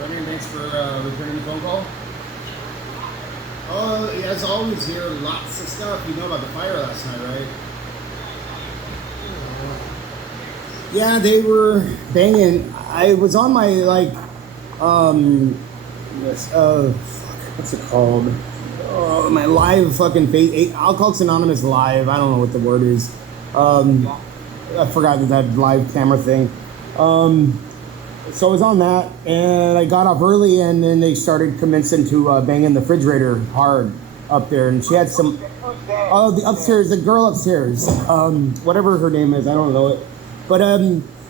Brendan, thanks for returning the phone call. As always here, lots of stuff. You know about the fire last night, right? Yeah, they were banging. I was on my, what's it called? My live fucking Alcoholics Anonymous live. I don't know what the word is. I forgot that live camera thing. So I was on that, and I got up early, and then they started commencing to banging the refrigerator hard up there, and she had some. Oh, the upstairs, the girl upstairs, whatever her name is, I don't know it, but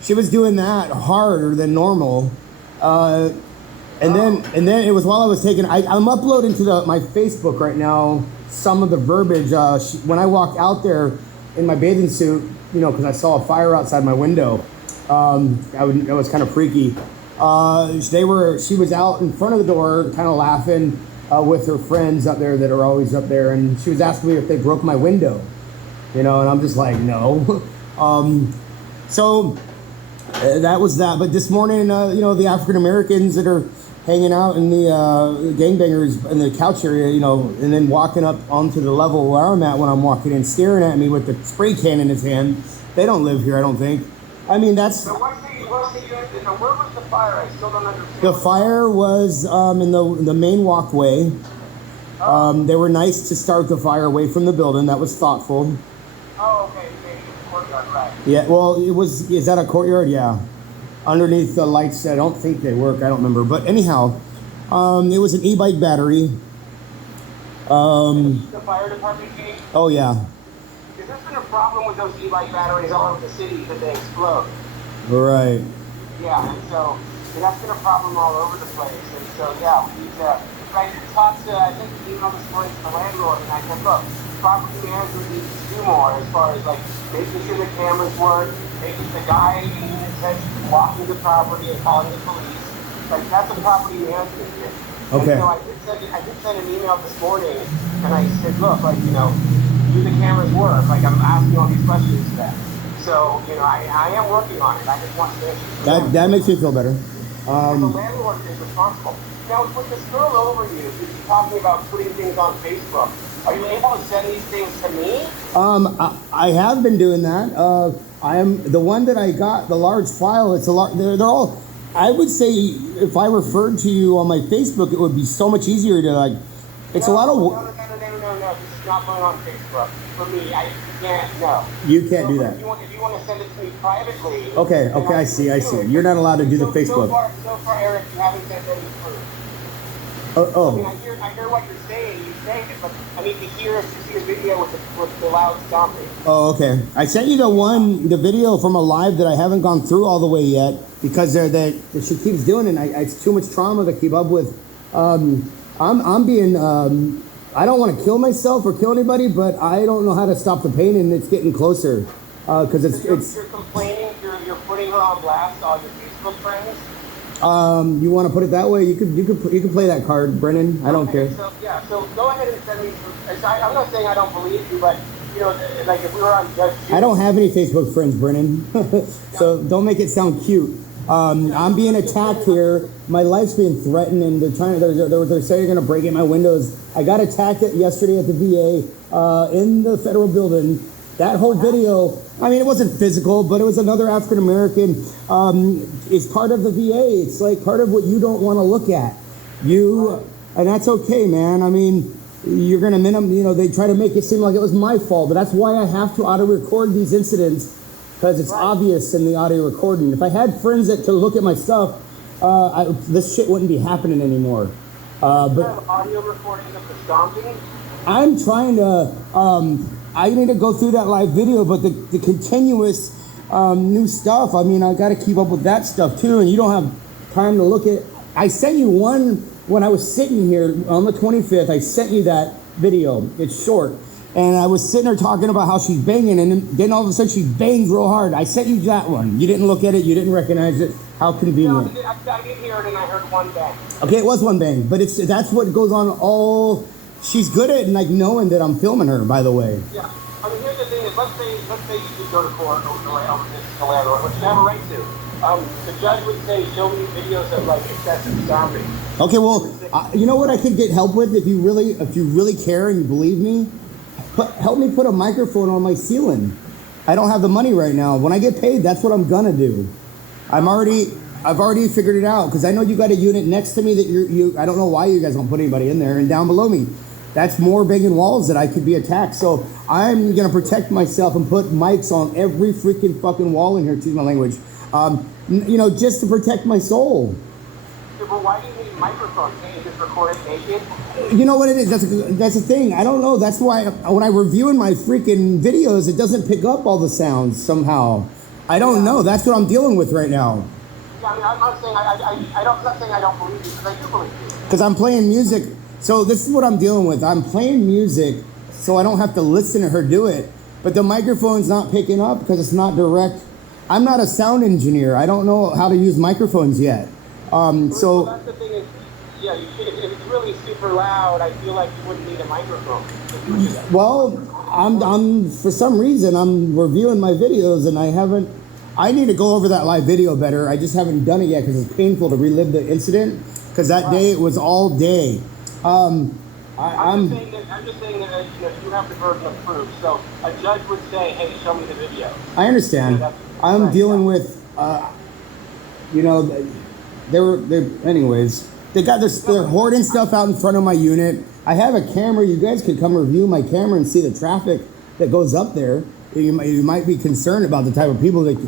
she was doing that harder than normal, and then it was while I was taking. I'm uploading to my Facebook right now some of the verbiage. When I walked out there in my bathing suit, because I saw a fire outside my window. That was kind of freaky. She was out in front of the door, kind of laughing with her friends up there that are always up there, and she was asking me if they broke my window, and I'm just like, no. So that was that. But this morning, the African Americans that are hanging out in the gangbangers in the couch area, and then walking up onto the level where I'm at when I'm walking in, staring at me with the spray can in his hand. They don't live here, I don't think. I mean, that's... So where was the fire? I still don't understand. The fire was in the main walkway. They were nice to start the fire away from the building. That was thoughtful. Oh, okay. Courtyard, right. Yeah, well, is that a courtyard? Yeah. Underneath the lights, I don't think they work. I don't remember. But anyhow, it was an e-bike battery. The fire department came? Oh, yeah. There's been a problem with those e-bike batteries all over the city that they explode. Right. Yeah, and so that's been a problem all over the place. And so, yeah, we need to, I think we emailed the story to the landlord, and I said, look, property management needs to do more as far as, making sure the cameras work, making the guy in the unit says walking the property and calling the police. That's a property management thing. Okay. And so I did send an email this morning, and I said, look, do the cameras work? I'm asking all these questions to them. So, I am working on it. I just want to... That makes me feel better. The landlord is responsible. Now, with this girl over you, she's talking about putting things on Facebook. Are you able to send these things to me? I have been doing that. I am the one that I got, the large file. It's a lot. They're all... I would say if I referred to you on my Facebook, it would be so much easier to, It's a lot of... No. This is not going on Facebook. For me, I can't, no. You can't do that. If you want to send it to me privately... Okay, I see. You're not allowed to do the Facebook. So far, Eric, you haven't sent any proof. I hear what you're saying. You're saying it, but I need to see a video with the loud stomping. Oh, okay. I sent you the video from a live that I haven't gone through all the way yet because she keeps doing it. It's too much trauma to keep up with. I'm being... I don't want to kill myself or kill anybody, but I don't know how to stop the pain, and it's getting closer. Because You're complaining. You're putting her on blast. All your Facebook friends. You want to put it that way? You could play that card, Brennan. I don't care. So go ahead and send me. I'm not saying I don't believe you, but if we were on Judge Judy. I don't have any Facebook friends, Brennan. So don't make it sound cute. I'm being attacked here. My life's being threatened, and they're saying they're going to break in my windows. I got attacked yesterday at the VA in the federal building. That whole video, it wasn't physical, but it was another African American. It's part of the VA. It's part of what you don't want to look at. And that's okay, man. You're going to they try to make it seem like it was my fault, but that's why I have to auto-record these incidents. Because it's obvious in the audio recording. If I had friends to look at my stuff, this shit wouldn't be happening anymore. But audio recording of the stomping? I'm trying to. I need to go through that live video, but the continuous new stuff. I got to keep up with that stuff too, and you don't have time to look at. I sent you one when I was sitting here on the 25th. I sent you that video. It's short. And I was sitting there talking about how she's banging, and then all of a sudden she bangs real hard. I sent you that one. You didn't look at it. You didn't recognize it. How convenient. No, I did hear it, and I heard one bang. Okay, it was one bang, but that's what goes on all... She's good at knowing that I'm filming her, by the way. Yeah. I mean, here's the thing: is let's say you do go to court over the landlord, which you have a right to. The judge would say, show me videos of like excessive sounding. Okay, well, you know what I could get help with if you really care and you believe me? Help me put a microphone on my ceiling. I don't have the money right now. When I get paid, that's what I'm gonna do. I've already figured it out because I know you got a unit next to me that I don't know why you guys don't put anybody in there, and down below me, that's more banging walls that I could be attacked. So I'm gonna protect myself and put mics on every freaking fucking wall in here. Excuse my language. You know, just to protect my soul. Yeah, but why do you need a microphone? Can't you just record it naked? You know what it is? That's the thing. I don't know. That's why when I reviewing my freaking videos, it doesn't pick up all the sounds somehow. I don't know. That's what I'm dealing with right now. Yeah, I mean, I'm not saying I'm not saying I don't believe you, because I do believe you. Because I'm playing music. So this is what I'm dealing with. I'm playing music so I don't have to listen to her do it. But the microphone's not picking up because it's not direct. I'm not a sound engineer. I don't know how to use microphones yet. So that's the thing is, yeah, you should. If it's really super loud, I feel like you wouldn't need a microphone. Well, I'm for some reason I'm reviewing my videos and I need to go over that live video better. I just haven't done it yet because it's painful to relive the incident because that day it was all day. I'm just saying that you have the burden of proof. So a judge would say, "Hey, show me the video." I understand. I'm dealing with, anyways. They're hoarding stuff out in front of my unit. I have a camera. You guys could come review my camera and see the traffic that goes up there. You might be concerned about the type of people that.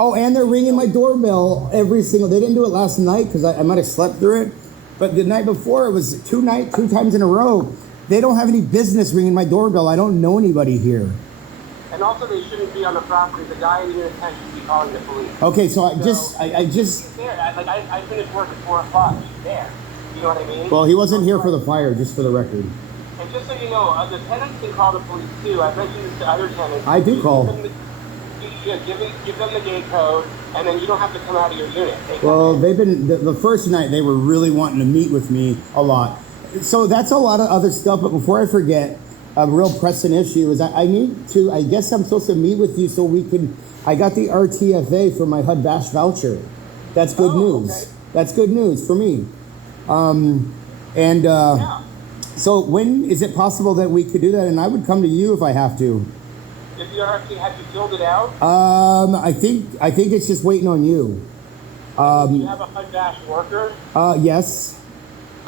Oh, and they're ringing my doorbell every single. They didn't do it last night because I might have slept through it, but the night before it was two times in a row. They don't have any business ringing my doorbell. I don't know anybody here. And also, they shouldn't be on the property. The guy in the unit should be calling the police. Okay, so I just. He's there. I finished work at 4 o'clock. He's there. You know what I mean? Well, he wasn't here for the fire, just for the record. And just so you know, the tenants can call the police too. I've mentioned this to other tenants. I do call. Give them the gate code, and then you don't have to come out of your unit. Well, they've been the first night. They were really wanting to meet with me a lot. So that's a lot of other stuff. But before I forget, a real pressing issue is I need to. I guess I'm supposed to meet with you so we can. I got the RTFA for my HUD Bash voucher. That's good news. Okay. That's good news for me. So when is it possible that we could do that? And I would come to you if I have to. If you actually have you filled it out? I think it's just waiting on you. Do you have a HUD Bash worker? Yes.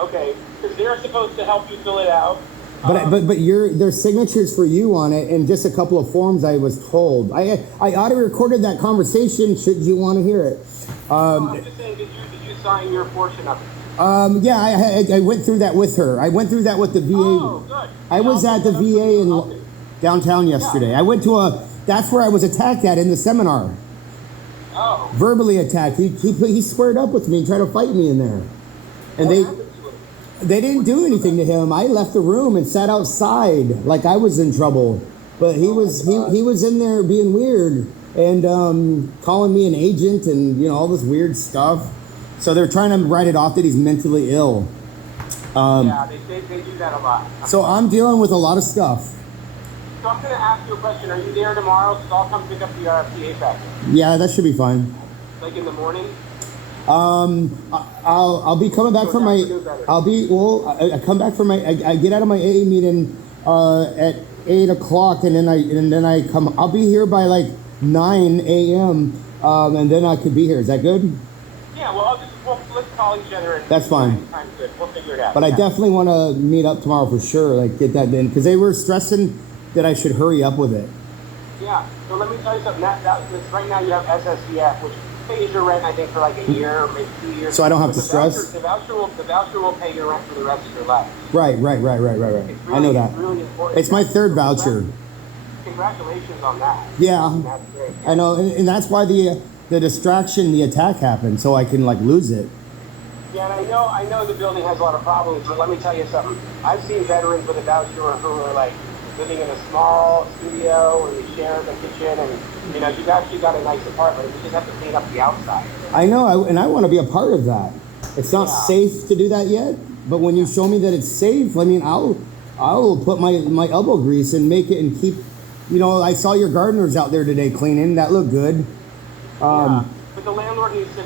Okay, because they're supposed to help you fill it out. But there's signatures for you on it and just a couple of forms. I was told. I auto recorded that conversation. Should you want to hear it? I'm just saying, did you sign your portion of it? Yeah, I went through that with her. I went through that with the VA. Oh, good. I was at the VA in downtown yesterday. I went to that's where I was attacked at in the seminar. Oh. Verbally attacked. He squared up with me and tried to fight me in there. And they didn't do anything to him. I left the room and sat outside like I was in trouble. But he was in there being weird and calling me an agent and all this weird stuff. So they're trying to write it off that he's mentally ill. Yeah, they do that a lot. So I'm dealing with a lot of stuff. So I'm going to ask you a question. Are you there tomorrow? So I'll come pick up the PA package. Yeah, that should be fine. Like in the morning? I'll be coming back from my. I come back from my. I get out of my AA meeting at 8 o'clock, and then I come. I'll be here by like 9 a.m. And then I could be here. Is that good? Yeah. Well, let's call each other. That's fine. Time's good. We'll figure it out. But I definitely want to meet up tomorrow for sure. Like get that in because they were stressing that I should hurry up with it. Yeah. So let me tell you something. Right now you have SSDF, which pays your rent, I think, for like a year or maybe 2 years. So I don't have to stress? The voucher will pay your rent for the rest of your life. Right. Really, I know that. It's really important. It's my third voucher. Congratulations on that. Yeah. That's great. I know, and that's why the distraction, the attack happened, so I can like lose it. Yeah, and I know the building has a lot of problems, but let me tell you something. I've seen veterans with a voucher who are like living in a small studio and they share the kitchen and you've actually got a nice apartment. You just have to clean up the outside. I know, and I want to be a part of that. It's not safe to do that yet, but when you show me that it's safe, I mean, I'll put my elbow grease and make it and you know, I saw your gardeners out there today cleaning. That looked good. Yeah, but the landlord needs to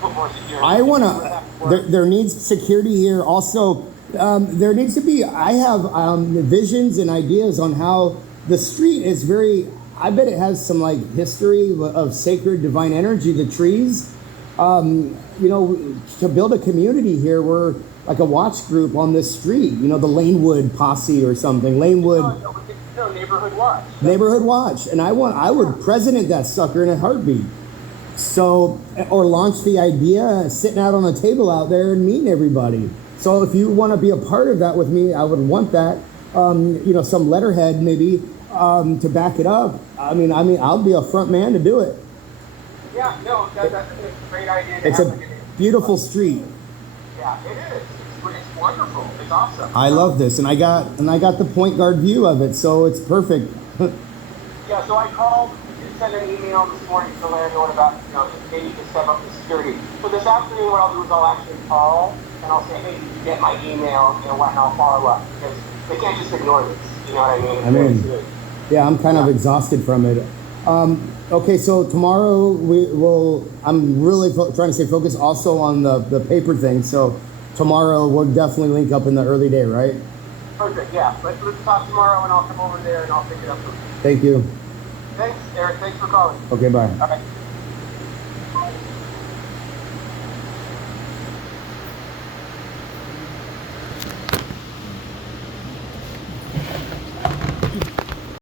put more security. I want to. There needs security here. Also, there needs to be. I have visions and ideas on how the street is very. I bet it has some like history of sacred divine energy. The trees. You know, to build a community here, we're like a watch group on this street. You know, the Lanewood posse or something. Lanewood. No, neighborhood watch. Neighborhood watch, and I would president that sucker in a heartbeat. So, or launch the idea, sitting out on a table out there and meeting everybody. So, if you want to be a part of that with me, I would want that. You know, some letterhead maybe to back it up. I mean, I'll be a front man to do it. Yeah, no, that's a great idea. It's a beautiful street. Yeah, it is. It's wonderful. It's awesome. I love this, and I got the point guard view of it, so it's perfect. Yeah, so I called and sent an email this morning to the landlord about, you know, maybe you can set up the security. So this afternoon, what I'll do is I'll actually call and I'll say, hey, did you get my email? You know, and I'll follow up because they can't just ignore this. You know what I mean? Yeah, I'm kind of exhausted from it. Okay, so tomorrow I'm really trying to stay focused also on the paper thing. So tomorrow we'll definitely link up in the early day, right? Perfect, yeah. Let's talk tomorrow and I'll come over there and I'll pick it up. Thank you. Thanks, Eric. Thanks for calling. Okay, bye. All right.